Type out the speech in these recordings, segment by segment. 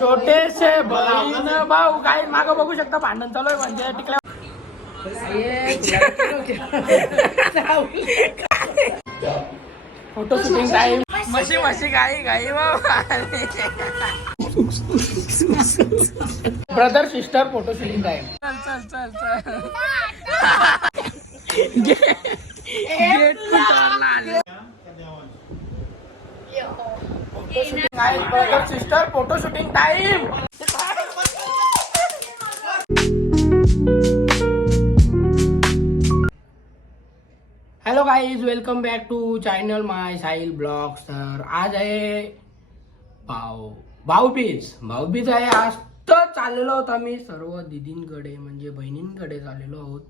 छोटेसे बहीण भाऊ काही माग बघू शकता भांडण चालू आहे म्हणजे टिकल्या फोटो शूटिंग टाइम मशी मशी गाई गाई brother sister photo shooting time चल चल चल गेट फोटो शूटिंग आहे brother sister photo shooting time hello guys welcome back to channel my Sahil blogs. तर आज आहे भाऊबीज आहे. आज तर चाललेलो आहोत आम्ही सर्व दीदींकडे म्हणजे बहिणींकडे चाललेलो आहोत.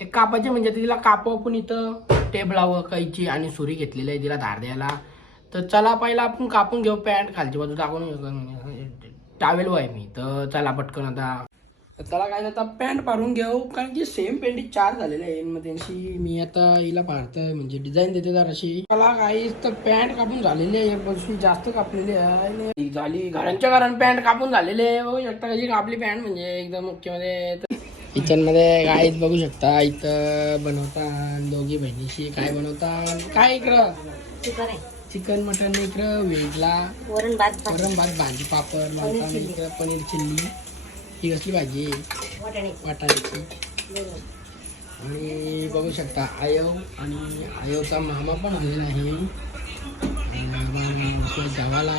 एक कापाची म्हणजे तिला कापू आपण इथं टेबलावर कैची आणि सुरी घेतलेली आहे तिला धार द्यायला. तर चला पहिला आपण कापून घेऊ. पॅन्ट खालची बाजू टाकून टावेल आहे मी. तर चला पटकन आता त्याला काय आता पॅन्ट पाडून घेऊ कारण की सेम पॅन्ट 4 झालेले आहे. मग त्यांची मी आता हिला पाडतोय म्हणजे डिझाईन देते जर अशी. मला काही तर पॅन्ट कापून झालेली आहे. एक वर्षी जास्त कापलेली आहे झाली. घरांच्या घरात पॅन्ट कापून झालेले आहे. बघू शकता कशी कापली पॅन्ट म्हणजे एकदम मुख्यमध्ये. किचन मध्ये काहीच बघू शकता. इथं बनवतात दोघी बहिणीशी. काय बनवतात काय इकडं चिकन मटन इकडं व्हेजला वरण भात भाजी पापड बनवतात. इकडं पनीर चिल्ली ही कसली भाजी वाटाण्याची. आणि बघू शकता आयव आणि आयवचा मामा पण आलेला आहे गावाला.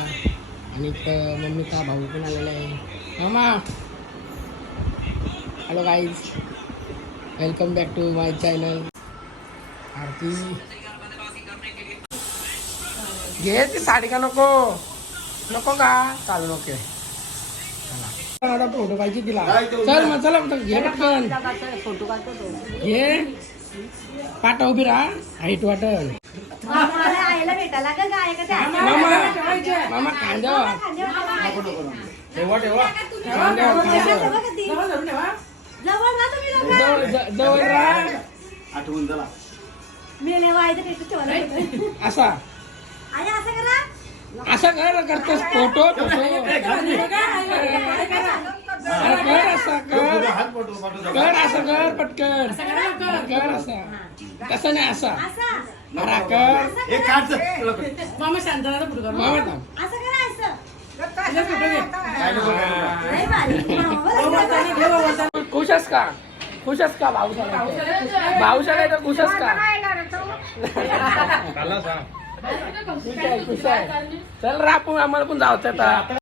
आणि मम्मीचा भाऊ पण आलेला आहे. मामा hello guys welcome back to my channel. Aarti घे ती साडी का नको नको का चालू नको. आता फोटो पाहिजे तिला. चल मग चला घे पटकन घे पाटा उभी राहा हाईट वाटल. मामा खांद्यावर जवळ राहा असा असं कर करतोस फोटो कर असा कर असं कर पटकन कर असा तसं नाही असा बरा कर मामा शांतता फोटो कर मामा खुशच का खुशच का भाऊशाला तर खुशच का खुश आहे. चल रापू आम्हाला पण जायचं आता.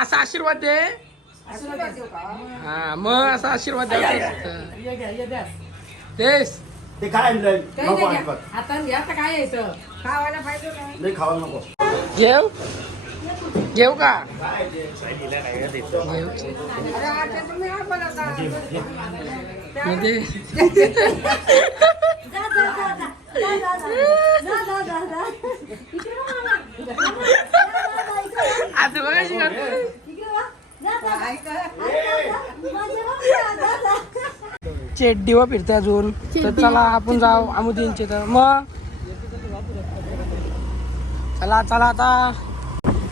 असा आशीर्वाद दे. हा मग असा आशीर्वाद द्यायचा तेच ते काय आता आता काय यायचं खावायला पाहिजे नाही खावायला नको. घेऊ घेऊ का आता बघा चेड्डीवर फिरते अजून. तर चला आपण जाऊ आमुदींचे. तर मग चला चला आता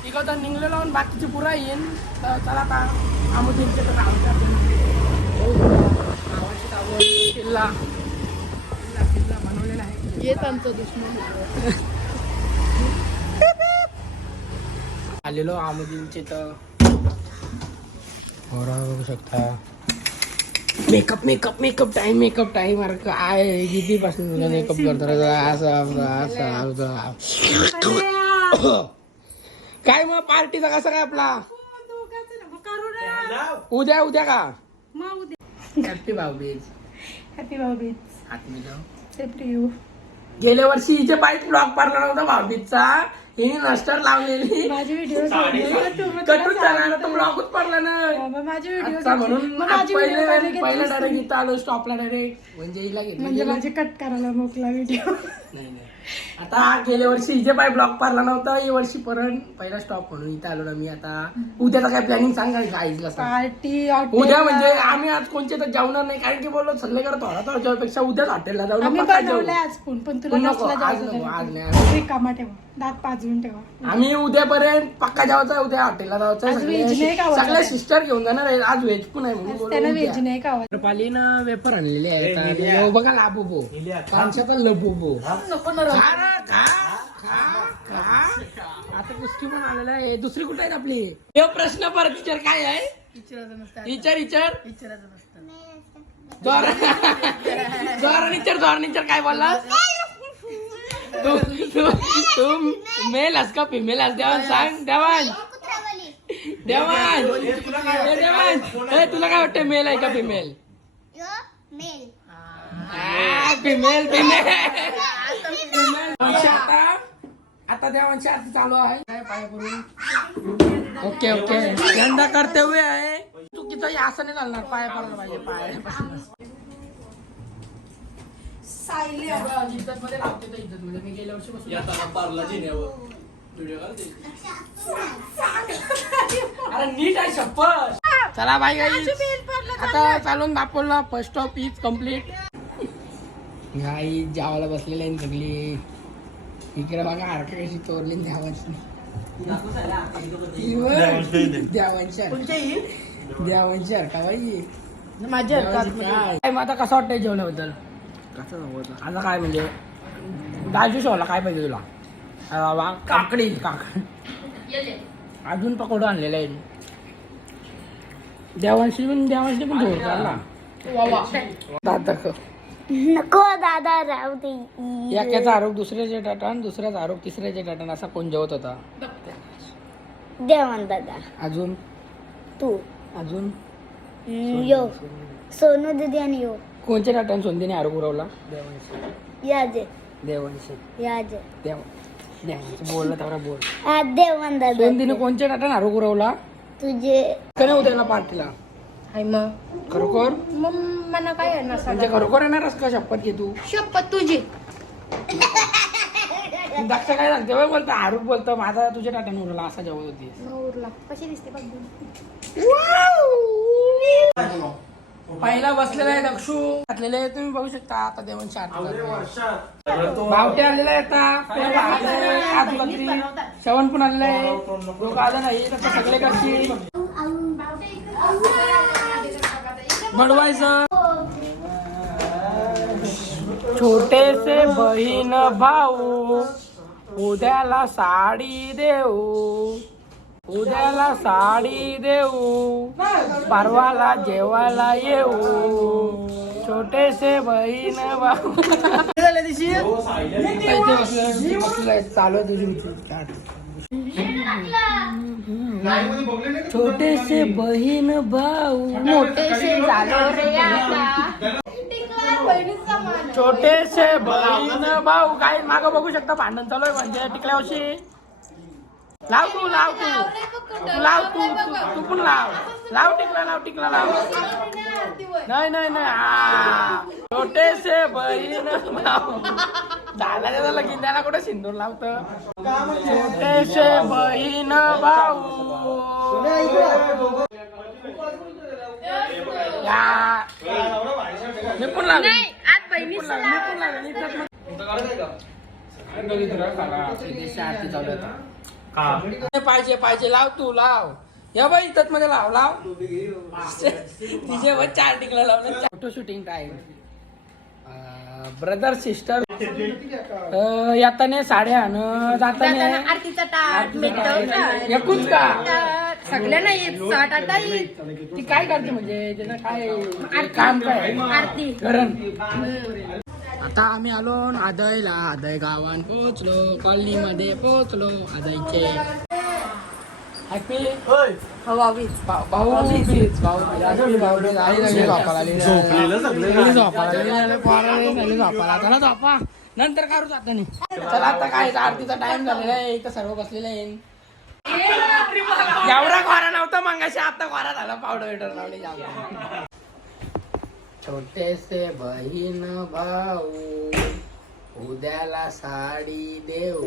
इकडं निघलेलो बाकीची पुरा येईन. तर चला आता आमुदींचे तर किल्ला बनवलेला आहे. येत आमचं दुश्मन आलेलो आमुदींचे. तर बघू शकता मेकअप टाइम अरे काय किती पासून तुला मेकअप करतो काय मग पार्टीचा कसा काय आपला उद्या का हॅपी भाऊबीज गेल्या वर्षी हिचे बाईक ब्लॉग पाडला नव्हता भाऊबीजचा. हिने नस्टर लावलेली माझे व्हिडिओ कटून जाणार तर ब्लॉगच पडला ना माझे व्हिडिओ म्हणून पहिला डायरेक्ट इथं आलो स्टॉपला डायरेक्ट म्हणजे हिला घेतलं म्हणजे माझे कट करायला मोकला व्हिडिओ. नाही आता गेल्या वर्षी इथे पाय ब्लॉक पारला नव्हता, या वर्षी परत पहिला स्टॉप म्हणून इथे आलो ना मी. आता उद्याचा काय प्लॅनिंग सांगा आईला सांग. पार्टी उद्या म्हणजे आम्ही आज कोणते तर जेवणार नाही, कारण की बोललो संध्याकाळी थोडा थोडा जेवण्यापेक्षा उद्याच हॉटेलला जाऊ. आम्ही पक्का जेवू. बनवलंय आज पण तुला नको, नसला आज जायचं नको, आज तर. नाही. रिकामा ठेवा, दात पाजून ठेवा. आम्ही उद्यापर्यंत पक्का जेवायचा, उद्या हॉटेलला जायचं. आज व्हेज नाही खावं सगळ्या लागत. सिस्टर घेऊन जाणार आहे. आज व्हेज पण आहे म्हणून बोललो त्यानं उद्या. व्हेज नाही खावं. पालीनं वेपर आणलेले आहेत. आणि ह्यो बघा लाबोबो, कांशाचा लबोबो. नको ना खा रे, खा, खा, खा. आता कुस्ती पण आलेला आहे. दुसरी कुठे आहेत आपली? हे प्रश्न परत विचार काय आहे? विचार जोराने काय बोलला? तू मेल आहेस का फिमेल आहेस? देवान सांग. देवान तुला काय वाटतं, मेल आहे का फिमेल? फिमेल. आता देवांची आरती चालू आहे. काय पाय पडून. ओके यंदा कर्तव्य आहे. चुकीचं हे असं नाही चालणार. पाय पडलं पाहिजे. पायापासून इज्जत मध्ये राहते तर इज्जत मध्ये. मी गेल्या वर्षी बसून अरे नीट आहे शपथ. चला बाई आता चालून दाखवला. First stop is complete. गाई जेवायला बसलेले आहे सगळी. इकडे बघा हारका कशी चोरली देवांची. देवांची हरका बाई माझ्या काय. मग आता कसं वाटतंय जेवणाबद्दल? आता काय म्हणजे दाजू शोला काय पाहिजे तुला? बाबा काकडी अजून पकोडं आणलेलं आहे. देवांशी पण झोड काढला. दादा नको दादा राहू दे. एकाचा आरोप दुसऱ्याचे टाटण, दुसऱ्याचा आरोप तिसऱ्याचे टाटण. असा कोण जेवत होता? देवान दादा. अजून तू अजून यो सोनू दीदी आणि यो कोणच्या टाटण सोंदीने आरोप उरवला? याजे देवांशी याजे देवांशी बोलला तेवढा बोल. देवान दादा. सोंदीने कोणच्या टाटण आरोप उरवला? तुझे कधी उद्याला पार्टीला? हाय मग खरोखर मला काय आहे ना म्हणजे खरोखर येणारच का? शपथ घे तू. शपथ तुझी. दक्ष काय सांगते बघ, बोलतो आरोप बोलतो माझा तुझ्या टाट्याने उरला असा जेवत होती. उरला कशी दिसते बघ. पहिला बसलेला आहे दक्षू घातलेले आहे. तुम्ही बघू शकता. आता देवांची आरती बावटे आलेला आहे. आता आजूबाजू श्रवण पण आलेलं आहे. लोक आलं नाही तर सगळे करतील बडवायचं. छोटेसे बहीण भाऊ उद्याला साडी देऊ, उद्याला साडी देऊ, परवाला जेवायला येऊ. छोटेसे बहीण भाऊ चालू तुझी. छोटेसे बहीण भाऊ मोठेसे झालो रे आता. छोटेसे बहीण भाऊ. काय मागं बघू शकता भांडण चालू आहे. म्हणजे टिकल्यावशी लाव तू पण लाव टिकला लाव. नाही छोटेसे बहीण भाऊ झाला त्याचा लगीन. त्याला कुठे सिंदूर लावतं? छोटेसे बहीण भाऊ मी पण लागलो. पाहिजे लाव तू लाव. या बाई इथं मध्ये लाव तिचे वर 4 टिकला लावलं. Photo shooting time. Brother sister येताने साड्या आण, जाताने आरतीचा ताट एकूच का सगळ्यांना येत. साठ आता येत. ती काय करते म्हणजे त्याचं काय काम काय आरती करण. आता आम्ही आलो आदयला. आदय गावात पोहोचलो. कॉलनी मध्ये पोहोचलो. आदयचे हॅपी झोपा नंतर करू जाता नाही. चला आता काय आरतीचा टाइम झालेला आहे. इथं सर्व बसलेले आहे. एवढा खोरा नव्हता मंगाशी, आता खोरा झाला. पावडर वेटर लावले. छोटेसे बहीण भाऊ उद्याला साडी देऊ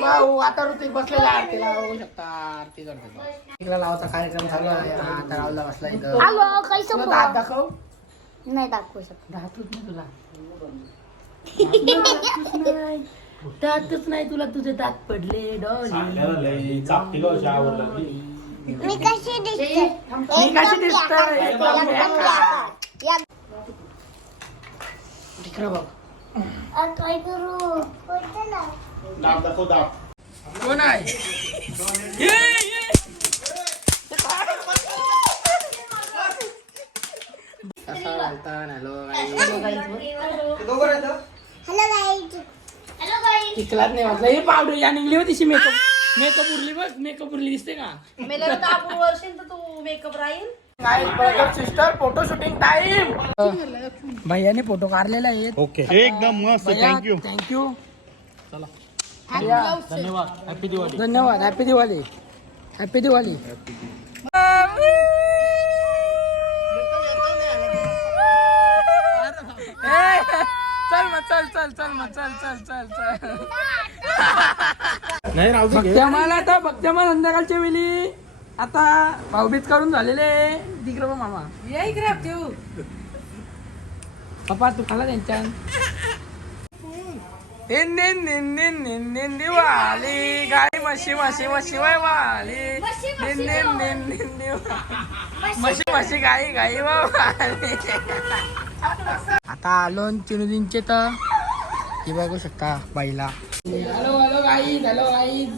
भाऊ आता ऋतिक बसलेला आरतीला होऊ शकता आरती करतो तिकडे लावायचा कार्यक्रम चालू आहे आता राहुलला बसला इथं हॅलो काही तुला दात दाखव नाही दाखवू शकत. दातच नाही तुला दातच नाही तुला तुझे दात पडले डॉली मी कशी दिसते मी कशी दिसतोय तिकडे बघ काय करू कोण आहे कसा घालता हॅलो हॅलो गाईज टिकलाच नाही वाटलं हे पावडर या निघली होती मेकअप मेकअप उरली बघ मेकअप उरली दिसते का मेला तर आपण वर्षीन तर तू मेकअप राहील काय brother sister photo shooting time भैयाने फोटो काढलेला आहे ओके एकदम मस्त थँक्यू थँक्यू चला धन्यवाद हॅपी दिवाळी धन्यवाद हॅपी दिवाळी हॅपी दिवाळी चल मग चल चल चल मग चल चल चल चल नाही राहू बघते मला तर बघते मग संध्याकाळच्या वेळी आता भाऊबीज करून झालेले तिकडे बघ मामा ये इकडे ठेवू पप्पा तू खाला त्यांच्या दिवाळी गाई म्हशी म्हशी म्हशी वाली म्हशी म्हशी गाई गाई वाली आता आलो चिनुदींचे तर हे बघू शकता बाईला hello hello guys hello guys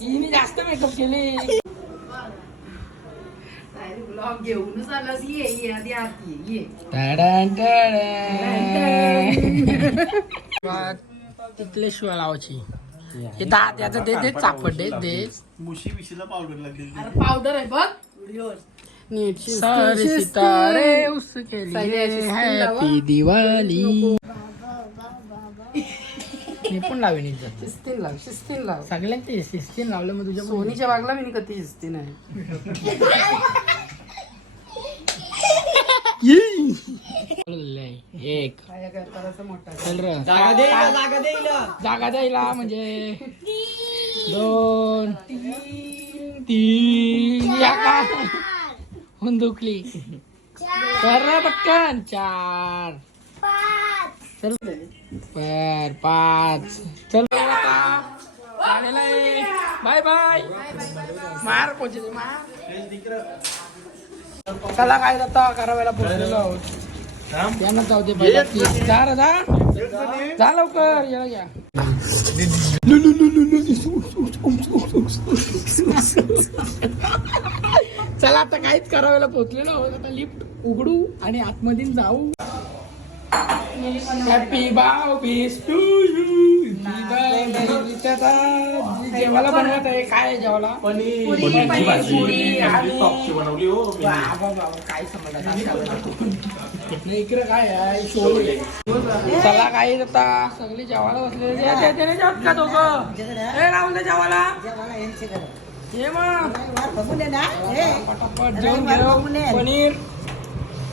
हिने जास्त मेकअप केले ब्लॉग घेऊनच आलास ये आधी आरती ये तिथले शिवाय लावायची हे दात याचं दे चापट दे मुशी बिशीला पावडर लागेल अरे पावडर आहे बघ व्हिडिओ नीट सारे सितारे उसके लिए हॅपी दिवाळी मी पण लावेन इथं शिस्तीन लाव सगळ्यांचे 16 लावलं मग तुझ्या सोनीच्या बागला मी कधी शिस्ती नाही एक काय करतात असं मोठा चल रे जागा द्यायला म्हणजे 2 3 या का हुंदुकली कर रे पटकन 4 चल पर 5 चल बाय बाय मार कोच मार चला काय जाता करावायला पोहोचलेलो आहोत त्यांना जाऊ दे पहिला जा रे जा लवकर या घ्या चला आता काहीच करावायला पोहोचलेलो आहोत आता लिफ्ट उघडू आणि आतमध्ये जाऊ हॅपी भाऊबीज टू यू जेवायला बनवत आहे काय जेवायला पनीरची भाजी बनवली हो काय समजलं इकडे काय आहे शोले चला काही आता सगळी जेवायला बसले जेवत का दोघं हे राहुल जेवायला ये मग पटापट जेवून घेऊ पनीर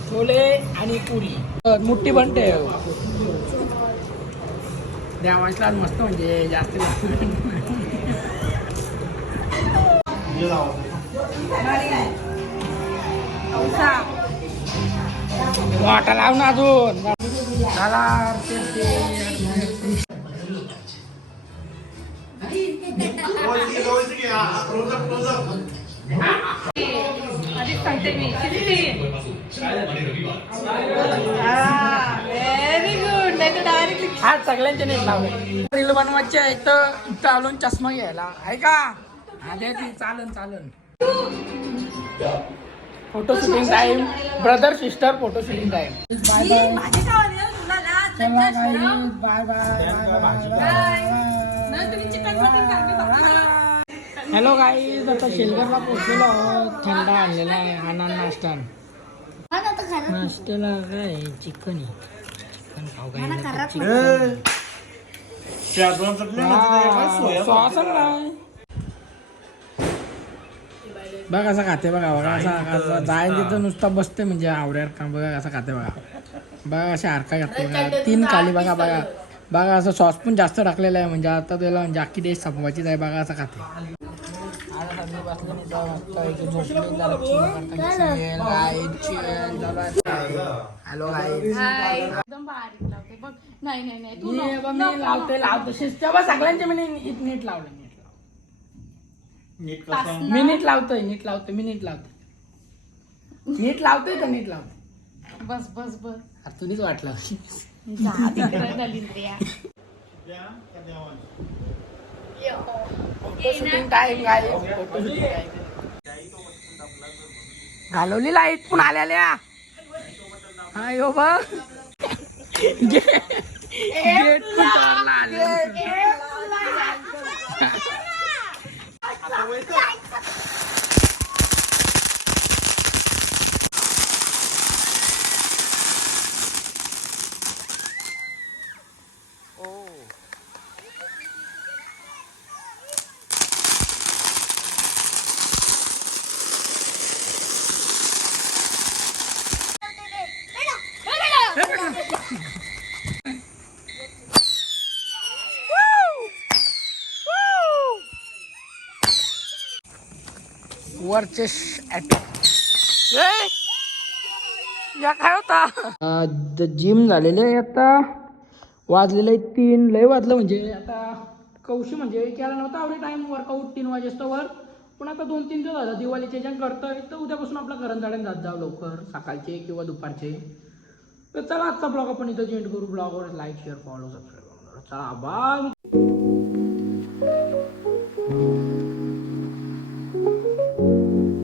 छोले आणि पुरी मुठ्ठी बनते देवासला मस्त म्हणजे जास्त वाटा लाव ना अजून चला आधीच सांगते मी व्हेरी गुड नाही तर डायरेक्ट आज सगळ्यांचे नेट लावले रील बनवायचे आहे तर इथं आलो चष्मा घ्यायला आहे का अरे ती चालन photo shooting time brother sister photo shooting time bye hello guys आता शेलगरला पोहोचलेलो आहोत थंडा आणलेला आहे आनंद नाश्ता नाश्त्याला काय चिकन चिकन खाऊ काय सॉस नाही बघा असं खाते बघा बघा असं जाय तिथं नुसता बसते म्हणजे आवड्यावर काम बघा असं खाते बघा बघा असे हारका घातले बघा 3 खाली बघा बघा बघा असं सॉस पण जास्त टाकलेलं आहे म्हणजे आता त्याला म्हणजे अख्खी टेस्ट संपवायची आहे बघा असं खाते हॅलो एकदम बारीक लावते बघ. नाही नाही नाही तू नको, मी नको, लावते लावतो शिस्त्या सगळ्यांचे मी नीट लावलं नीट कसं मी नीट लावतोय नीट लावतोय तर नीट लावतोय बस बस बस आता तुझीच वाटलं जा तिकडे दलिंद्रिया. फोटो शूटिंग टाइम काय फोटो शूटिंग घालवली लाईट पण आल्या हा यो बघ गेट कुठं आले वरचे या काय होता जिम झालेले आहे आता वाजलेले 3 लय वाजलं म्हणजे आता कौशी म्हणजे केला नव्हता आवडे टाइम वर्कआउट 3 वाजेस्तोवर पण आता 2-3 दिवस झालं दिवाळीचे ज्या करतोय तर उद्यापासून आपला करंजाड्यान जात जाऊ लवकर सकाळचे किंवा दुपारचे तर चला आजचा ब्लॉग आपण इथं एंड करू ब्लॉगवर लाईक शेअर फॉलो सबस्क्राईब चला बाय